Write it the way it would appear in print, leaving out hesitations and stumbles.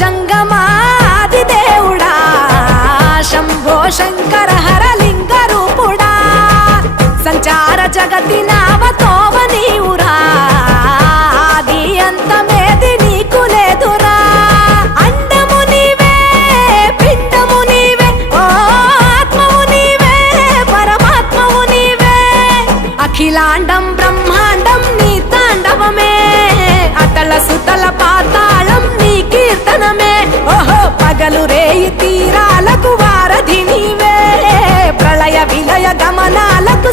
జంగమాది దేవుడా శంభో శంకర హరలింగ రూపుడా సంచార జగతి నావతోవ నీవురా ఆది అంతమేది నీకు లేదురా అండము నీవే పిండము నీవే ఓ ఆత్మవు నీవే పరమాత్మవు నీవే అఖిలాండం బ్రహ్మాండం నీ తాండవమే అతల సుతల పాతాళం నీ కీర్తనమే ఓహో పగలు రేయి తీరాలకు వారధి నీవే ప్రళయ విలయ గమనాలకు